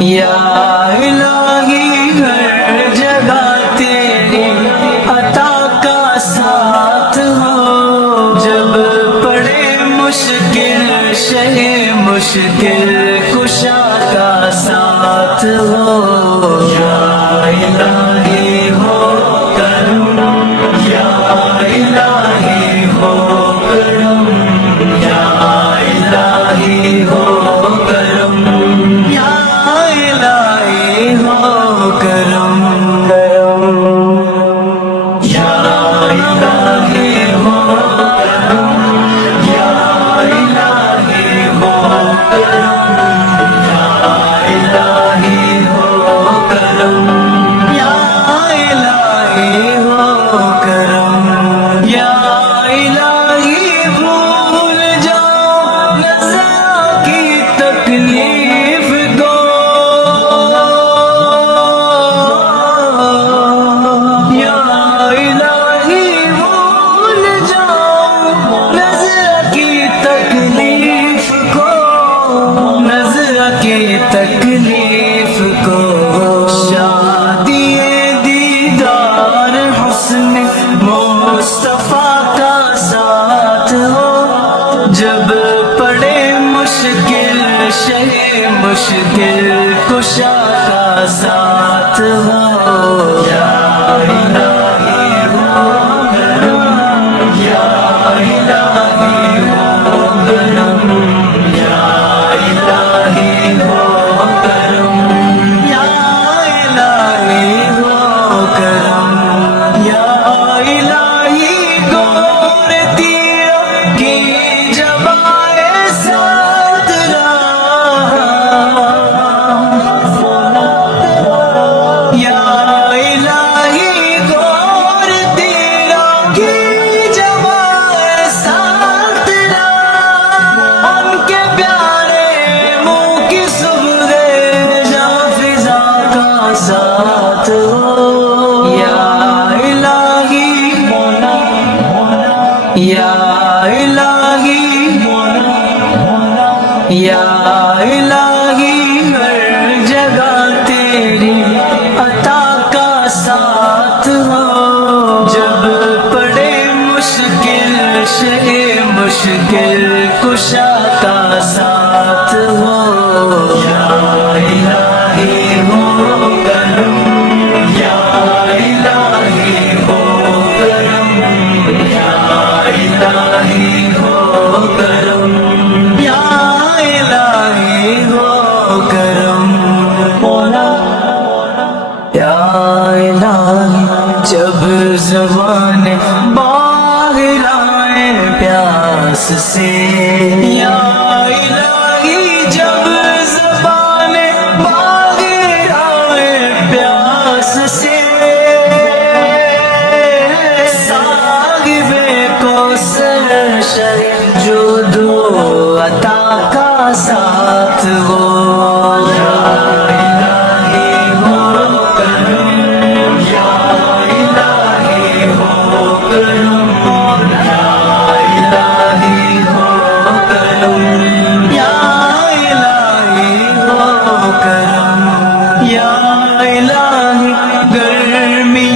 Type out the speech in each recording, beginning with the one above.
یا الہی ہر جگہ تیری عطا کا ساتھ ہو، جب پڑے مشکل شہ مشکل کشا کا ساتھ ہو، یا الہی ہو کرم، یا الہی ہو کرم، یا الہی ہو کرم، یا الہی ہو کرم، یا الہی ہو کرم، یا الہی ہو کرم، یا الہی ہو کرم، یا الہی ہو کرم، یا الہی بھول جاؤ نظر کی تکلیف کو، یا الہی بھول جاؤ نظر کی تکلیف کو، نظر کی تکلیف کو، شادی دیدار حسن مصطفیٰ کا ساتھ ہو، جب پڑے مشکل شہ مشکل کشا کا ساتھ ہو، یا الہی ہو کرم، یا الہی ہو کرم، یا الہی ہو کرم، یا الہی ہو کرم، یا الہی گور تیر کی جبائے ساتھ رہا، یا الہی گور تیر کی جبائے ساتھ رہا، ان کے پیارے منہ کی صبح جہاں فضا کا ساتھ ہو، یا الہی، یا الہی، یا الہی ہر جگہ تیری عطا کا ساتھ ہو، جب پڑے مشکل شہ مشکل کشا کا ساتھ ہو، یا الہی ہو کرم، یا الہی ہو کرم، یا الہی ہو کرم، یا الہی ہو کرم، یا الہی جب زبان باہر آئے پیاس سے، یا الہی جب زبان باہر آئے پیاس سے، صاحب کوثر شریف جو دو عطا کا ساتھ ہو، یا الہی ہو کرم، یا الہی ہو کرم، یا الہی ہو کرم، یا الہی ہو کرم، یا الہی گرمی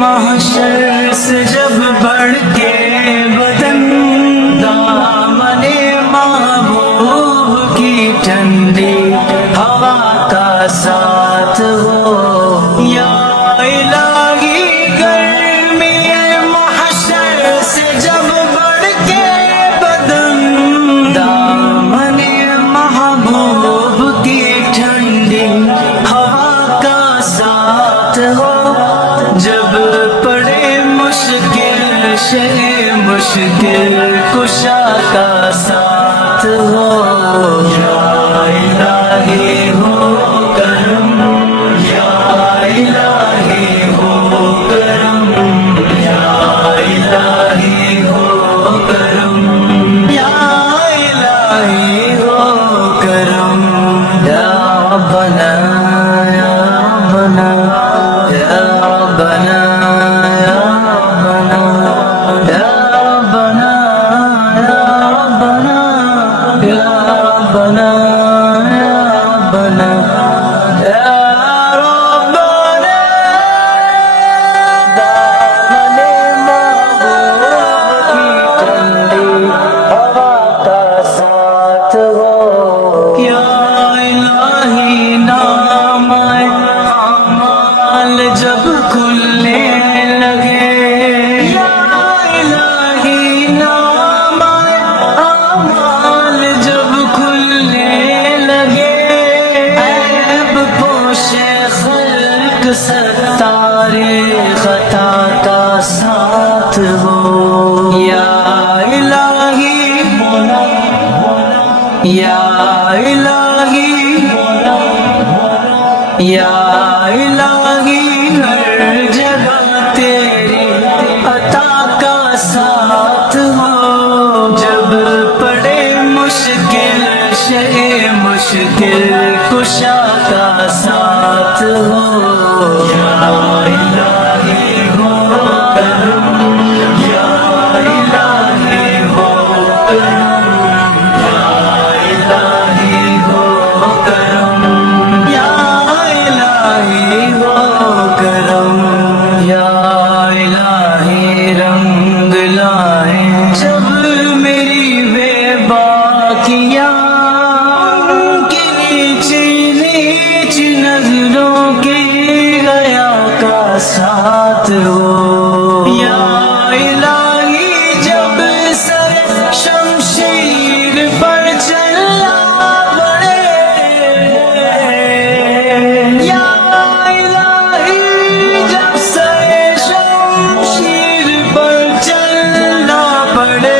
محشر سے جب بڑھ کے بدن دامن محبوب کی ٹھنڈی ہوا کا ساتھ ہو، یا الہی گرمی محشر سے جب بڑھ کے بدن دامن محبوب کی ٹھنڈی ہوا کا ساتھ ہو، جب پڑے مشکل شہ مشکل کشا کا ساتھ ہو، یا الہی ہو کرم، یا الہی ہو کرم، یا الہی ہو کرم، یا الہی ہو کرم، یا ربنا یا ربنا یا ربنا یا ربنا یا ربنا یا ربنا یا ربنا یا ربنا تک ستارے خطا کا ساتھ ہو یا الہی یا الہی یا الہی ہر جگہ تیری عطا کا ساتھ ہو جب پڑے مشکل شے مشکل کشا کا ساتھ ہو یا الہی ہو کرم یا الہی ہو کرم یا الہی ہو کرم یا الہی ہو کرم یا الہی رنگ لائے جب میری بے باکیاں کی نیچی نیچی نظروں کی گیا کا ساتھ ہو یا الہی جب سر شمشیر پر چلا پڑے یا الہی جب سر شمشیر پر چلنا پڑے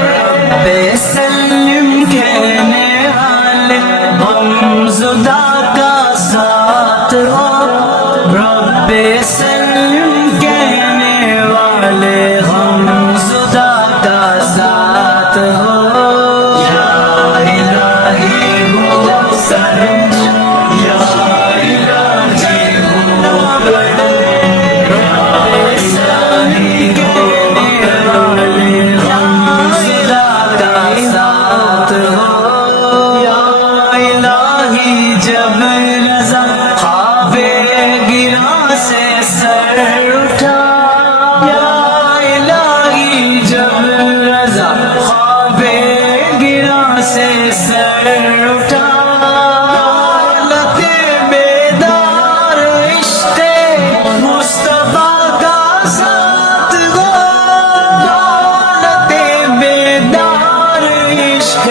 رب سلم کہنے والے ہم زدہ کا ساتھ ہو رب سلم کہنے والے ہم زدہ کا ساتھ ہو یا الہی ہو سلم یا الہی ہو بڑے رب سلم کہنے والے ہم زدہ کا ساتھ ہو یا الہی جب رضا خواب گراں سے سر اٹھا یا الہی جب رضا خواب گراں سے سر اٹھا دولت بیدار عشق مصطفیٰ کا ساتھ ہو دولت بیدار عشق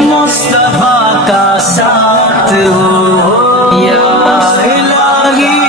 مصطفیٰ کا ساتھ ہو یا الہی